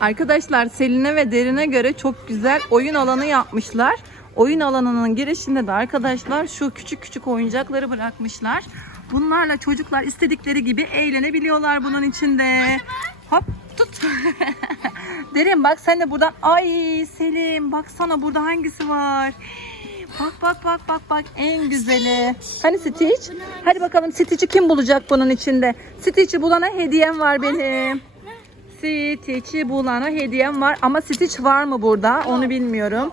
Arkadaşlar Selin'e ve Derin'e göre çok güzel oyun alanı yapmışlar. Oyun alanının girişinde de arkadaşlar şu küçük küçük oyuncakları bırakmışlar. Bunlarla çocuklar istedikleri gibi eğlenebiliyorlar bunun içinde. Hop tut. Derin bak sen de buradan. Ay Selim baksana burada hangisi var. Bak bak bak bak bak en güzeli. Hani Stitch? Hadi bakalım Stitch'i kim bulacak bunun içinde? Stitch'i bulana hediyem var benim. Stitch'i bulana hediyem var ama Stitch var mı burada? Onu bilmiyorum.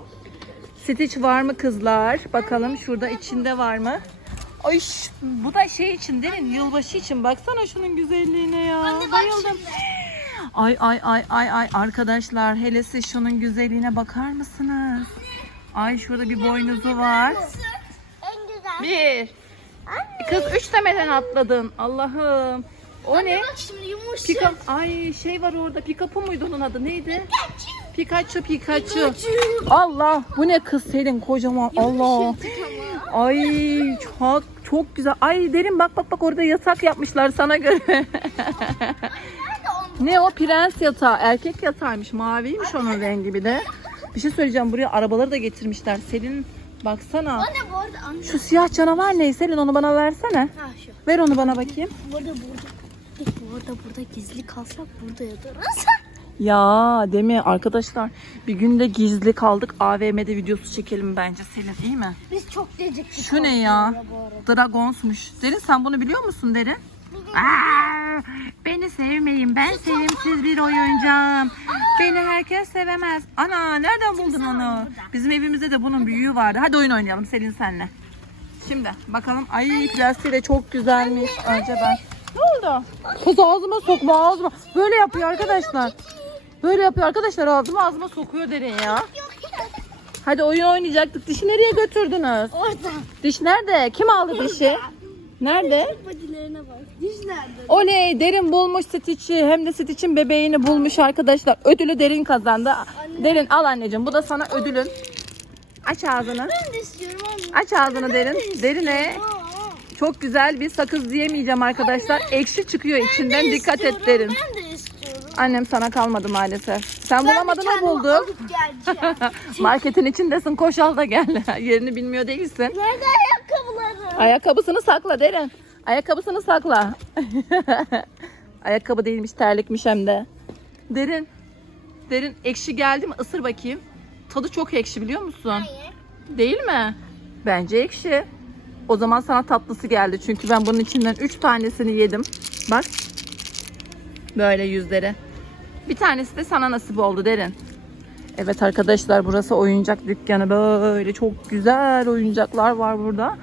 Stitch var mı kızlar? Bakalım şurada içinde var mı? Ay bu da şey için değil mi? Yılbaşı için. Baksana şunun güzelliğine ya. Bayıldım. Ay ay ay ay ay arkadaşlar hele siz şunun güzelliğine bakar mısınız? Ay şurada bir boynuzu var. En güzel. Bir. Kız üç temeden atladın. Allah'ım. O ne? Bak şimdi yumuşak. Pika Ay şey var orada. Pikapu muydu onun adı? Neydi? Pikachu Pikachu. Allah bu ne kız Selin kocaman. Allah. Ay çok çok güzel. Ay derin bak bak bak orada yatak yapmışlar sana göre. ne o prens yatağı. Erkek yatağıymış. Maviymiş onun rengi bir de. Bir şey söyleyeceğim. Buraya arabaları da getirmişler. Selin baksana. Anne bu arada anne. Şu siyah canavar ne? Selin onu bana versene. Ha şu. Ver onu bana bakayım. Burada burada. Burada burada gizli kalsak burada yatarız. Ya mi arkadaşlar? Bir günde gizli kaldık. AVM'de videosu çekelim bence Selin iyi mi? Biz çok geciktik. Şu ne ya? Dragonsmuş. Derin sen bunu biliyor musun Derin? Aa, beni sevmeyin. Ben sevimsiz bir oyuncağım. Beni herkes sevemez. Ana nereden buldun onu? Bizim evimizde de bunun büyüğü vardı. Hadi oyun oynayalım Selin senle. Şimdi bakalım. Ay plastiği de çok güzelmiş. Önce ben. Oldu? Kız ağzıma sokma ağzıma. Böyle yapıyor arkadaşlar. Böyle yapıyor arkadaşlar ağzıma ağzıma sokuyor derin ya. Hadi oyun oynayacaktık. Dişi nereye götürdünüz? Orada. Diş nerede? Kim aldı dişi? Nerede? Patilerine bak. Diş nerede? Oley derin bulmuş Stitch'i hem de Stitch'in bebeğini bulmuş arkadaşlar. Ödülü derin kazandı. Derin al anneciğim bu da sana ödülün. Aç ağzını. Ben de istiyorum anne. Aç ağzını derin. Derine çok güzel bir sakız diyemeyeceğim arkadaşlar. Ekşi çıkıyor içinden dikkat et derin. Ben de istiyorum. Annem sana kalmadı maalesef. Sen Ben bulamadın o kendimi buldu. alıp geleceğim. Marketin içindesin koş al da gel. Yerini bilmiyor değilsin. Nerede ayakkabıları? Ayakkabısını sakla derin. Ayakkabısını sakla. Ayakkabı değilmiş terlikmiş hem de. Derin. Derin ekşi geldi mi? Isır bakayım. Tadı çok ekşi biliyor musun? Hayır. Değil mi? Bence ekşi. O zaman sana tatlısı geldi. Çünkü ben bunun içinden 3 tanesini yedim. Bak. Böyle yüzleri. Bir tanesi de sana nasip oldu derin. Evet arkadaşlar burası oyuncak dükkanı. Böyle çok güzel oyuncaklar var burada.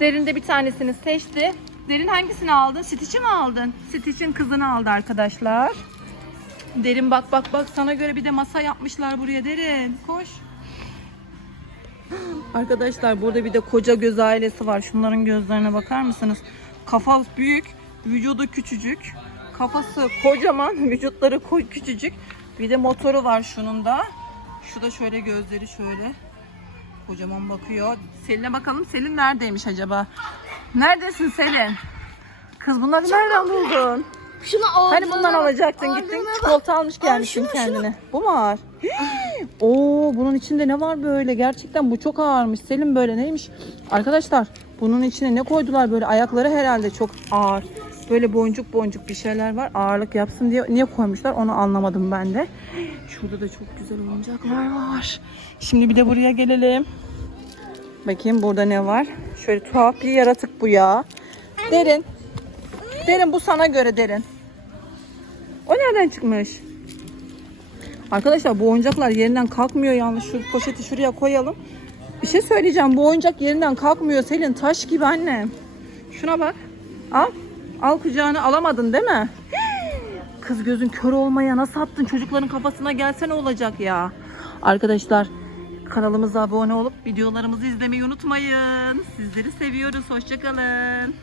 Derin de bir tanesini seçti. Derin hangisini aldın? Stitch'i mi aldın? Stitch'in kızını aldı arkadaşlar. Derin bak bak bak sana göre bir de masa yapmışlar buraya Derin. Koş. Arkadaşlar burada bir de koca göz ailesi var. Şunların gözlerine bakar mısınız? Kafa büyük, vücudu küçücük. Kafası kocaman, vücutları ko- küçücük. Bir de motoru var şunun da. Şu da şöyle gözleri şöyle. Kocaman bakıyor. Selin'e bakalım. Selin neredeymiş acaba? Neredesin Selin? Kız bunları nereden buldun? Şunu Hani bundan alacaktın gittin çikolata almış gelmişsin kendine. Bu mu ağır? Oo bunun içinde ne var böyle? Gerçekten bu çok ağırmış. Selim böyle neymiş? Arkadaşlar bunun içine ne koydular böyle? Ayakları herhalde çok ağır. Böyle boncuk boncuk bir şeyler var. Ağırlık yapsın diye niye koymuşlar onu anlamadım ben de. Şurada da çok güzel oyuncaklar var. Şimdi bir de buraya gelelim. Bakayım burada ne var? Şöyle tuhaf bir yaratık bu ya. Derin. Derin bu sana göre derin. O nereden çıkmış? Arkadaşlar bu oyuncaklar yerinden kalkmıyor yalnız. Şu poşeti şuraya koyalım. Bir şey söyleyeceğim. Bu oyuncak yerinden kalkmıyor. Selin taş gibi annem. Şuna bak. Al. Al kucağına alamadın değil mi? Kız gözün kör olmaya nasıl attın? Çocukların kafasına gelse ne olacak ya? Arkadaşlar kanalımıza abone olup videolarımızı izlemeyi unutmayın. Sizleri seviyoruz. Hoşçakalın.